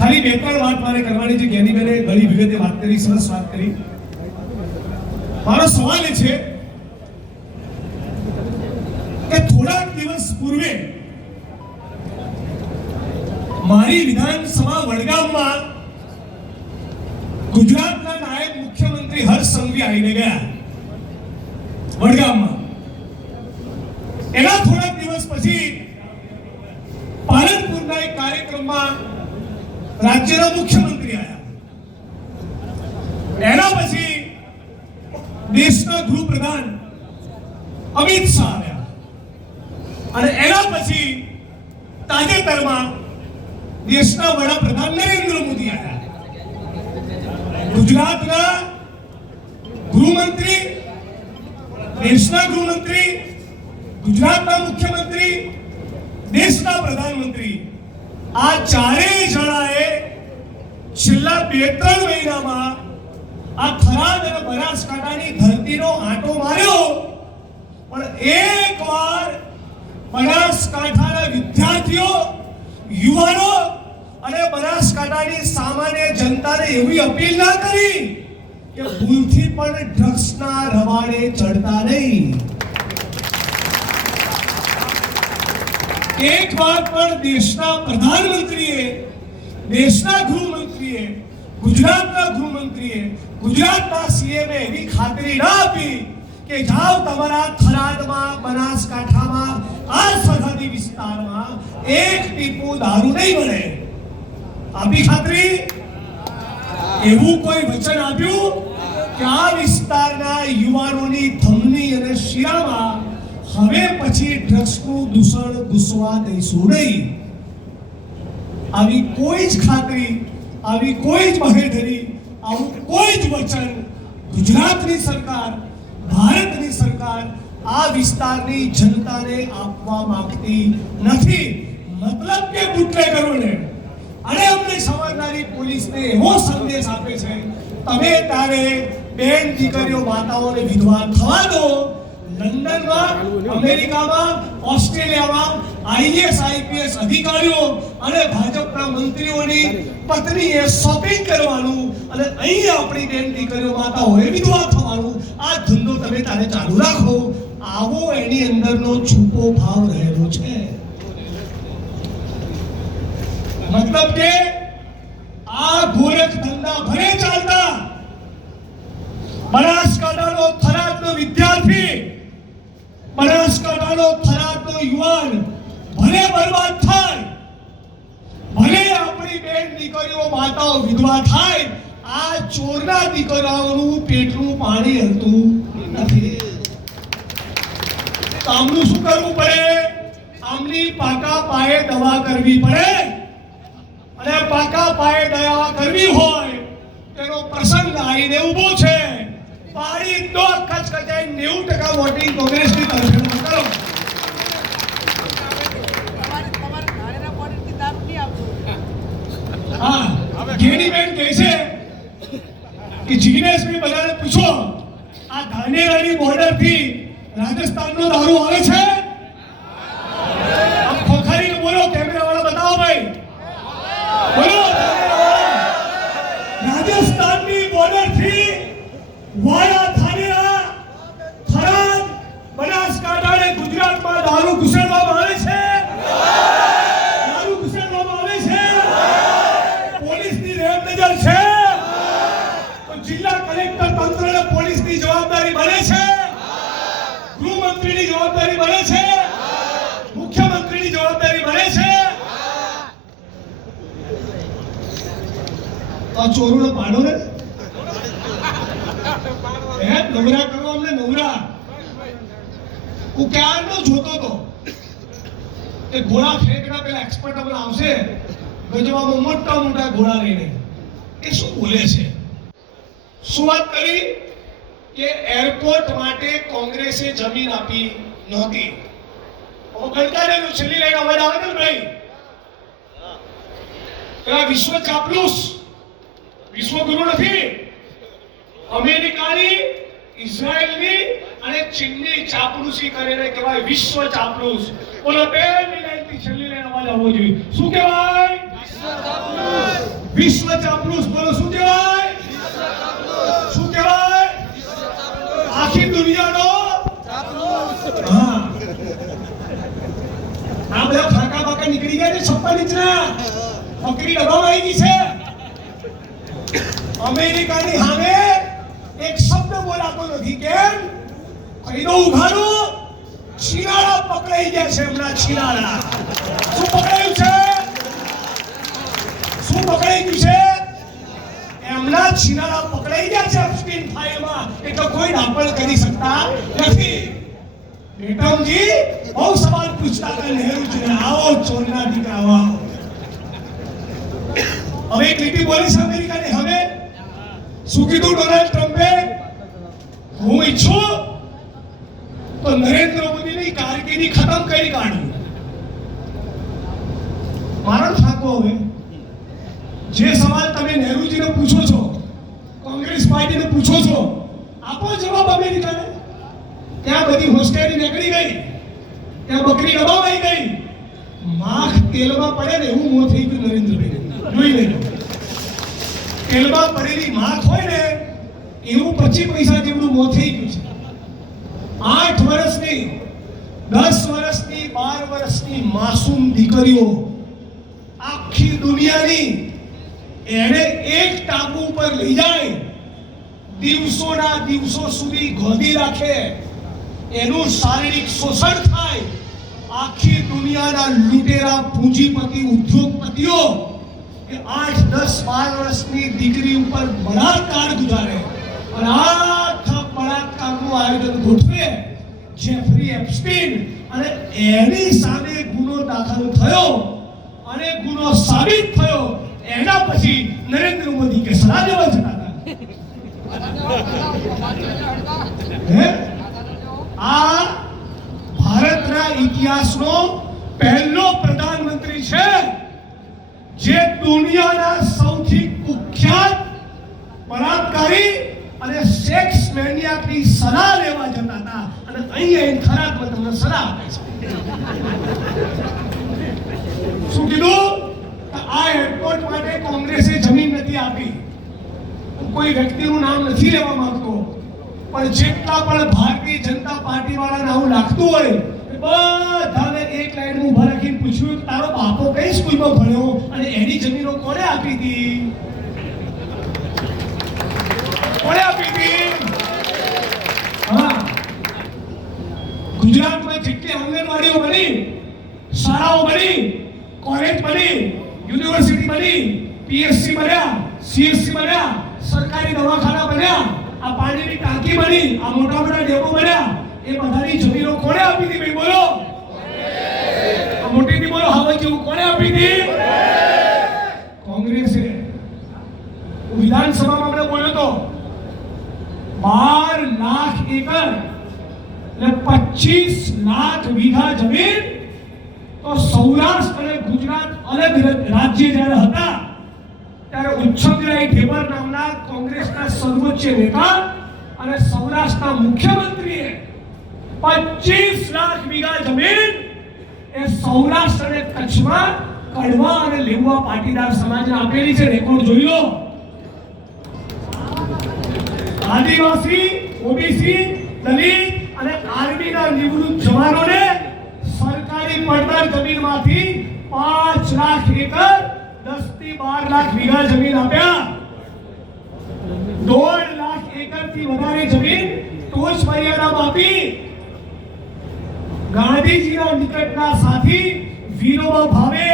ખાલી બે ત્રણ વાત મારે કરવાની છે. જ્ઞાનીબેને ઘણી વિગતે વાત કરી, સરસ વાત કરી. મારો સવાલ એ છે કે થોડાક દિવસ પૂર્વે મારી વિધાનસભા વડગામમાં ગુજરાતના નાયબ મુખ્યમંત્રી હર્ષ સંઘવી આવીને ગયા વડગામમાં. એના થોડાક દિવસ પછી પાલનપુરના એક કાર્યક્રમમાં રાજ્યના મુખ્યમંત્રી આવ્યા. એના પછી દેશના ગૃહપ્રધાન અમિત શાહ આવ્યા અને એના પછી તાજેતરમાં દેશના વડાપ્રધાન નરેન્દ્ર મોદી આવ્યા. ગુજરાતના ગૃહમંત્રી, દેશના ગૃહમંત્રી, ગુજરાતના મુખ્યમંત્રી, દેશના પ્રધાનમંત્રી, આ ચારેય જણાએ છેલ્લા 2-3 મહિનામાં આ થરાદ અને બનાસકાંઠાની ધરતીનો આંટો માર્યો, પણ એકવાર બનાસકાંઠાના વિદ્યાર્થીઓ, યુવાનો અને બનાસકાંઠાની સામાન્ય જનતાને એવી અપીલ ના કરી કે ભૂલથી પણ ડ્રગ્સના રવાડે ચડતા નહીં. એક વાર પણ દેશના પ્રધાનમંત્રીએ, દેશના ગૃહમંત્રીએ, ગુજરાતના ગૃહમંત્રીએ, ગુજરાતના સીએમએ એવી ખાતરી ના આપી કે જાઓ તમારા થરાદમાં, બનાસકાંઠામાં, આ સરહદી વિસ્તારમાં એક ટીપું દારૂ નહીં મળે. આપી ખાતરી? એવું કોઈ વચન આપ્યું કે આ વિસ્તારના યુવાનોની ધમની અને શિરામાં હવે પછી ડ્રગ્સનું દૂષણ ઘૂસવા દઈશું નહીં? આવી કોઈ જ ખાતરી, આવી કોઈ જ બાહેધરી, આવું કોઈ જ વચન ગુજરાતની સરકાર, ભારતની સરકાર આ વિસ્તારની જનતાને આપવા માંગતી નથી. મતલબ કે બુટલેગરોને અને અમને સંવાદદારી પોલીસને એવો સંદેશ આપે છે, તમે તારે બેન દીકરીઓ, માતાઓને વિધવા થવા દો. લંડનમાં, અમેરિકામાં, ઓસ્ટ્રેલિયામાં આઈએસ આઈપીએસ અધિકારીઓ અને ભાજપના મંત્રીઓની પત્નીએ શોપિંગ કરવાનું અને અહીં આપણી બેન દીકરીઓ, માતાઓએ વિધવા થવાનું, આ ધંધો તમે તારે ચાલુ રાખો. આવો એની અંદરનો છુપો ભાવ રહેલો છે. મતલબ કે આ ગોરખ ધંધા ભલે ચાલતા, બનાસકાંઠાનો થરાદનો વિદ્યાર્થી, બનાસકાંઠાનો થરાદનો યુવાન ભલે બરબાદ થાય, ભલે આપણી બેન દીકરીઓ, માતાઓ વિધવા થાય, આ ચોરના દીકરાઓનું પેટનું પાણી હલતું નથી. તો આમનું શું કરવું પડે? આમની પાકા પાયે દવા કરવી પડે. અને પાકા પાયે દવા કરવી હોય તેનો પ્રસંગ આવીને ઉભો છે. પાડી તો કચકચાઈ 90% વોટિંગ કોંગ્રેસની તરફેણમાં કરો. હા, ગેનીબેન કહે છે કે જિગ્નેશભાઈ બધાને પૂછો, આ ધાનેરાની બોર્ડરથી રાજસ્થાનનો દારૂ આવે છે? આમ ખોખારીને બોલો, કેમેરાવાળા બતાવો ભાઈ, બોલો. રાજસ્થાનની બોર્ડરથી વાયા, ધાનેરા, થરાદ, બનાસકાંઠા અને ગુજરાતમાં દારૂ ઘુસાડવામાં આવે છે. દારૂ ઘુસાડવામાં આવે છે. પોલીસની રેડ નજર છે. તો જિલ્લા કલેક્ટર તંત્રને પોલીસની જવાબદારી બને છે, ગૃહમંત્રીની જવાબદારી બને છે, મુખ્યમંત્રીની જવાબદારી બને છે. આ ચોરોનો પાડો ને નવરા કરો અમને, નવરા. હું ક્યારનો જોતો હતો કે ઘોડા ફેંકના પેલા એક્સપર્ટ આપણે આવશે ગજવામાં મોટા મોટા ઘોડા લઈને. એ શું બોલે છે? શું વાત કરી કે એરપોર્ટ માટે કોંગ્રેસે જમીન આપી નહોતી. ગણકારેલું છેલ્લી લાઈન અવાજ આવે ને ભાઈ? પેલા વિશ્વ ચાપલુસ, વિશ્વગુરુ નથી, અમેરિકાની, ઇઝરાયલની અને ચીનની ચાપલુસી કરીને કહેવાય વિશ્વ ચાપલુસ. બોલો બે મિનિટની છેલ્લી લાઈન અવાજ આવવો જોઈએ. શું કહેવાય? વિશ્વ ચાપલુસ. વિશ્વ ચાપલુસ બોલો શું કહેવાય? શું કહેવાય? આખી દુનિયાનો ચાપલુસ. હા, આ બધા ફાકા બાકા નીકળી ગયા છે 56 ઇંચના. બકરી ડબ્બામાં આવી ગઈ છે. અમેરિકાની સામે એક શબ્દ બોલાતો નથી. કેમ? કહી દો ઉઘાડું. છીનાળા પકડાઈ ગયા છે હમણાં. છીનાળા શું પકડાયું છે? શું પકડાઈ ગયું છે? એમના છીનાળા પકડાઈ ગયા છે એપ્સ્ટીન ફાઇલમાં. એટલે કોઈ દાપણ કરી શકતા નથી. બેટમજી બહુ સવાલ પૂછતા હતા નહેરુજીને. આવો ચોરના દીકરાઓ આવો. હવે એક લીટી બોલી છે અમેરિકાને. હવે શું કીધું ડોનાલ્ડ ટ્રમ્પે? હું ઈચ્છું તો નરેન્દ્ર મોદીની કારકિર્દી ખતમ કરી કાઢું. મારો ઠાકો. હવે જે સવાલ તમે નહેરુજીને પૂછો છો, કોંગ્રેસ પાર્ટીને પૂછો છો, આપો જવાબ અમેરિકાને. ત્યાં બધી હોસ્ટેરી નીકળી ગઈ, ત્યાં બકરી દબાવાઈ ગઈ. માખ તેલમાં પડે ને એવું મોં થઈ ગયું નરેન્દ્રભાઈ. જોઈ લેજો. તેલમાં પડેલી માખ હોય ને એવું 25 પૈસા જેવડું મોં થઈ ગયું છે. 8 વર્ષની, 10 વર્ષની, 12 વર્ષની માસૂમ દીકરીઓ આખી દુનિયાની એને એક ટાપુ ઉપર લઈ જાય, દિવસોના દિવસો સુધી ગોદી રાખે, એનું શારીરિક શોષણ થાય. આખી દુનિયાના લૂંટેરા પૂંજીપતિ ઉદ્યોગપતિઓ એ 8, 10, 12 વર્ષની દીકરી ઉપર બળાત્કાર ગુજારે અને આખા બળાત્કારનું આયોજન ગોઠવે જેફરી એપ્સ્ટીન. અને એની સામે ગુનો દાખલ થયો અને ગુનો સાબિત થયો. એના પછી નરેન્દ્ર મોદી કે સલાહ લેવા જતા હતા. આ ભારતના ઇતિહાસનો પહેલો પ્રધાનમંત્રી છે જે દુનિયાના સૌથી કુખ્યાત બળાત્કારી અને સેક્સ મેનિયાકની સલાહ લેવા જતા હતા. અને અહીંયા ખરાબમાં તમને સલાહ આપે છે. શું કીધું? આ એરપોર્ટ માટે કોંગ્રેસે જમીન નથી આપી. કોઈ વ્યક્તિનું નામ નથી લેવા માંગતો, પણ જેટલા પણ ભારતીય જનતા પાર્ટી વાળાને આવું લાગતું હોય બધાને એક લાઈનમાં ઉભા રાખીને પૂછ્યું કે તારો બાપો કઈ સ્કૂલમાં ભણ્યો અને એની જમીનો કોણે આપી હતી? કોણે આપી હતી? હા, ગુજરાતમાં જેટલી આંગણવાડીઓ બની, શાળાઓ બની, કોલેજ બની, યુનિવર્સિટી બની, પીએસસી બન્યા, સીએસસી બન્યા, સરકારી દવાખાના બન્યા, આ પાણીની ટાંકી બની, આ મોટા મોટા ડેપો બન્યા, એ બધાની જમીનો કોણે આપી હતી? ભાઈ બોલો. મોટીથી બોલો. હવે કેવું કોણે આપી હતી? કોંગ્રેસે. વિધાનસભામાં આપણે બોલ્યો તો 12 લાખ એકર એટલે 25 લાખ વીઘા જમીન. તો સૌરાષ્ટ્ર અને ગુજરાત અલગ રાજ્ય જ્યારે હતા ત્યારે ઉચ્છંગરાય ઢેબર નામના કોંગ્રેસના સર્વોચ્ચ નેતા અને સૌરાષ્ટ્રના મુખ્યમંત્રીએ 25 લાખ વીઘા જમીન એ સૌરાષ્ટ્ર અને કચ્છમાં કડવા અને લેવા પાટીદાર સમાજને આપેલી છે. રેકોર્ડ જોઈ લો. આદિવાસી, ઓબીસી, દલિત અને આર્મીના નિવૃત્ત જવાનોને સરકારી પડતર જમીનમાંથી 5 લાખ એકર 10 થી 12 લાખ વીઘા જમીન આપ્યા. 1.5 લાખ એકરથી વધારે જમીન ટોચ મર્યાદામાં આપી. ગાંધીજીના નિકટના સાથી વિનોબા ભાવે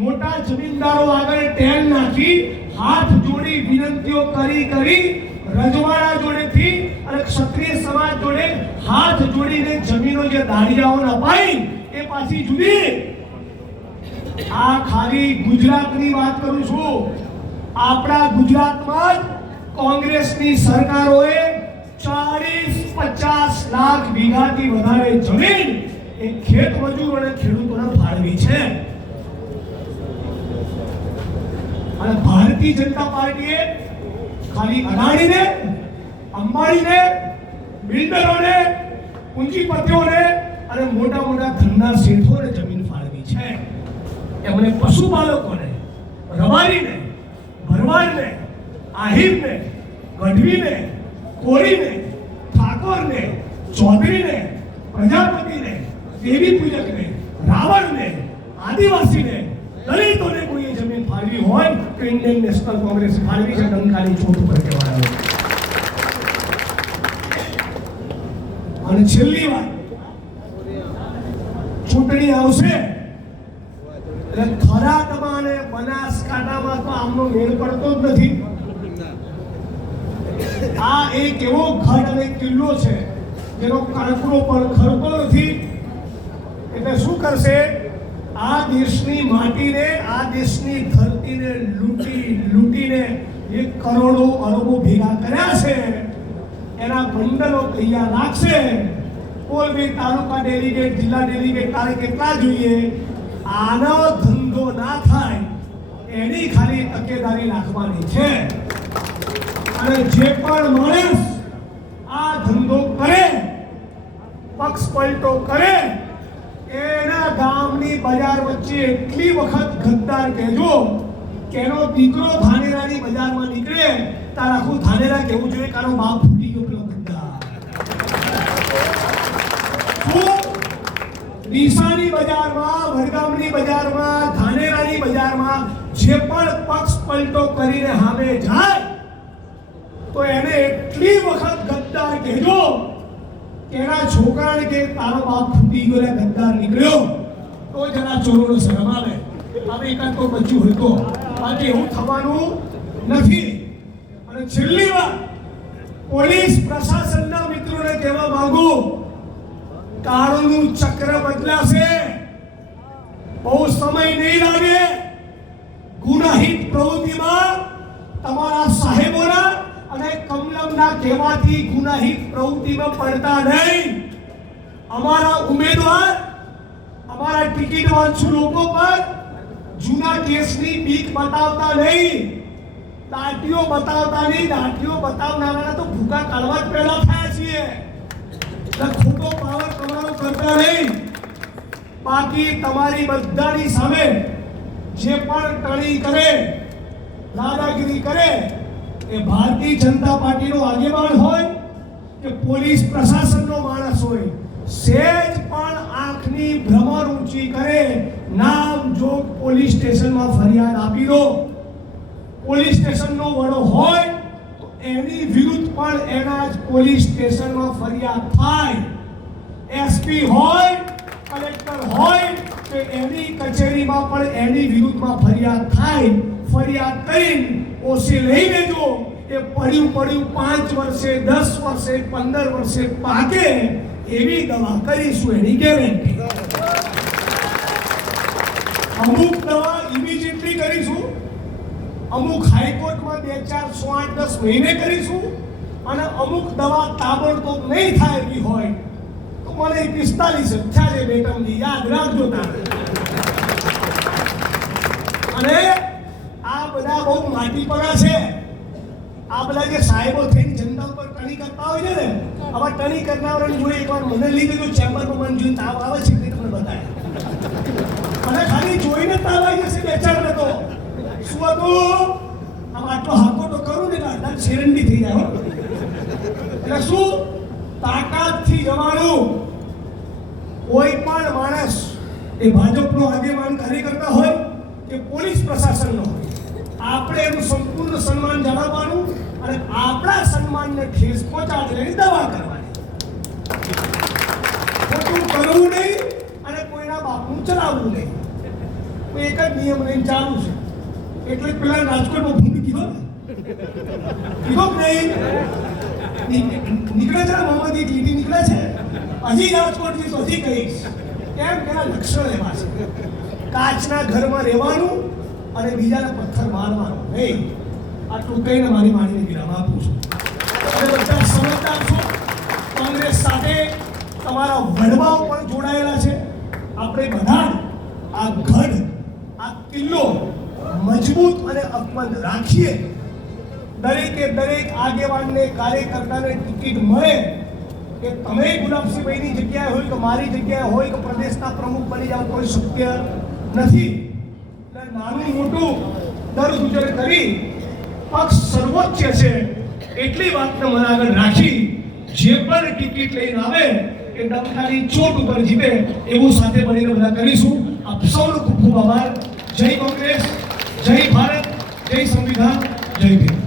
મોટા જમીનદારો આગળ ટેલ નાખી હાથ જોડી વિનંતીઓ કરી રજવાડા જોડેથી અને ક્ષત્રિય સમાજ જોડે હાથ જોડીને જમીનો જે દાળિયાઓને અપાઈ એ પાછી જુદી. આ ખાલી ગુજરાતની વાત કરું છું. આપણા ગુજરાતમાં જ કોંગ્રેસની સરકારોએ 40-50 લાખ વીઘાથી વધારે જમીન એ ખેત મજૂર અને ખેડૂતોને ફાળવી છે. અને ભારતીય જનતા પાર્ટીએ ખાલી અદાણીને, અંબાણીને, બિલ્ડરોને, પૂંજીપતિઓને અને મોટા મોટા ધંધા શેઠોને જમીન ફાળવી છે. એમણે પશુપાલકોને, રબારીને, પરમારને, આહિરને, ગઢવીને, કોળીને, ઠાકોરને, ચૌધરીને, પ્રજાપતિને, દેવી પૂજકને, રાવણને, આદિવાસીને, દલિતોને કોઈ જમીન ફાળવી હોય તો ઇન્ડિયન નેશનલ કોંગ્રેસ ફાળવી છે. ડંકાની ચોટ ઉપર કહેવાય. અને છેલ્લી વાત, ચૂંટણી આવશે એટલે થરાદમાં અને બનાસકાંઠામાં તો આમનો મેળ પડતો જ નથી. આ એક એવો ગઢ અને કિલ્લો છે જેનો કાંકરો પણ ખરતો નથી. એટલે શું કરશે? આ દેશની માટીને, આ દેશની ધરતીને લૂંટીને જે કરોડો અરબો ભેગા કર્યા છે એના બંડલો તૈયાર રાખશે. કોઈ બી તાલુકા ડેલિગેટ, જિલ્લા ડેલિગેટ તારે કેટલા જોઈએ, આનો ધંધો ના થાય એની ખાલી તકેદારી રાખવાની છે. અને જે પણ માણસ આ ધંધો કરે, પક્ષ પલટો કરે, એના ગામની બજાર વચ્ચે એટલી વખત ગદ્દાર કહેજો કે એનો દીકરો ધાનેરાની બજારમાં નીકળે તાર આખું ધાનેરા કહેવું જોઈએ કારો બાપ ફૂટી ગયો પેલો ગદ્દાર. ડીસાની બજારમાં, વડગામની બજારમાં, ધાનેરાની બજારમાં જે પણ પક્ષ પલટો કરીને સામે જાય તો એને એટલી વખત ગદ્દાર કહેજો કે એના છોકરાને કે તારો બાપ ફૂટી ગયો ને ગદ્દાર નીકળ્યો તો જરા ચોરોનો શરમ આવે. હવે એકાદ તો બચ્યું હોય તો, બાકી એવું થવાનું નથી. અને છેલ્લી વાત, પોલીસ પ્રશાસનના મિત્રોને કહેવા માંગુ, કાળનું ચક્ર બદલાશે, બહુ સમય નહીં લાગે. ગુનાહિત પ્રવૃત્તિમાં તમારા સાહેબોના અને કમલમના કહેવાથી ગુનાહિત પ્રવૃત્તિમાં પડતા નહીં. અમારા ઉમેદવાર, અમારા ટિકિટ વાંચુ લોકો પર જૂના કેસની બીક બતાવતા નહીં, દાટીઓ બતાવતા નહીં. દાટીઓ બતાવનારા તો ભૂકા કાઢવા જ પહેલા થયા છીએ. ખોટો પાવર તમારો કરતા નહીં. બાકી તમારી બધાની સામે જે પણ ટણી કરે, દાદાગીરી કરે, એ ભારતીય જનતા પાર્ટીનો આગેવાન હોય કે પોલીસ પ્રશાસનનો માણસ હોય, સેજ પણ આંખની ભ્રમર ઊંચી કરે, નામ જોગ પોલીસ સ્ટેશનમાં ફરિયાદ આપી દો. પોલીસ સ્ટેશનનો વડો હોય તો એની વિરુદ્ધ પણ એના જ પોલીસ સ્ટેશનમાં ફરિયાદ થાય. એસપી હોય, કલેક્ટર હોય કે એની કચેરીમાં પણ એની વિરુદ્ધમાં ફરિયાદ થાય. ફરિયાદ કરીને ઓછી લઈ લેજો. એ પડ્યું 5 વર્ષે, 10 વર્ષે, 15 વર્ષે પાકે એવી દવા કરીશું, એની ગેરંટી. અમુક દવા ઇમિડિયેટલી કરીશું, અમુક હાઈકોર્ટમાં 2, 4, 6, 8, 10 મહિને કરીશું, અને અમુક દવા તાબડતોબ નહીં થાય એવી હોય તો મને 45 થયા છે બેટમની, યાદ રાખજો તારે. અને આ બધા બહુ માટી પડા છે. આ બધા જે સાહેબો થઈને જનતા ઉપર ટણી કરતા હોય છે ને, આવા ટણી કરનારાની જોડે એકવાર મને લઈ ગયો ચેમ્બરમાં, મને જોઈને તાવ આવે છે તે તમને બતાવે. મને ખાલી જોઈને તાવ આવી જશે, બેચારને તો શું હતું, આમ આટલો હાકો તો કરું ને તો શેરંડી થઈ જાય. એટલે શું તાકાતથી જવાનું. કોઈ પણ માણસ એ ભાજપનો આગેવાન કાર્યકર્તા હોય કે પોલીસ પ્રશાસનનો હોય, આપણે એનું સંપૂર્ણ સન્માન જાળવવાનું અને આપણા સન્માનને ઠેસ પહોંચાડે એની દવા કરવાની. ખોટું કરવું નહીં અને કોઈના બાપનું ચલાવવું નહીં. એક જ નિયમ લઈને ચાલુ છે. એટલે પેલા રાજકોટમાં ભૂમિ કીધો કે નહીં નીકળે છે, મોહમ્મદ એક લીટી નીકળે છે. હજી રાજકોટથી તો હજી કહીશ કેમ પેલા લક્ષણ એવા છે. કાચના ઘરમાં રહેવાનું અને બીજાને પથ્થર મારવાનો નહીં. આટલું કહીને મારી વાણીને વિરામ આપું છું. તમે બધા સમજદાર છો. કોંગ્રેસ સાથે તમારા વડવાઓ પણ જોડાયેલા છે. આપણે બધા આ ગઢ, આ કિલ્લો મજબૂત અને અકબંધ રાખીએ. દરેકે દરેક આગેવાનને, કાર્યકર્તાને ટિકિટ મળે કે તમે ગુલાબસિંહભાઈની જગ્યાએ હોય કે મારી જગ્યાએ હોય કે પ્રદેશના પ્રમુખ બની જાવ, કોઈ શક્ય નથી. નાનું મોટું દર ગુજર કરી પક્ષ સર્વોચ્ચ છે એટલી વાતને મને આગળ રાખી જે પણ ટિકિટ લઈને આવે એ ડમખાની ચોટ ઉપર જીતે એવું સાથે મળીને બધા કરીશું. આપ સૌનો ખૂબ ખૂબ આભાર. જય કોંગ્રેસ, જય ભારત, જય સંવિધાન, જય ભીમ.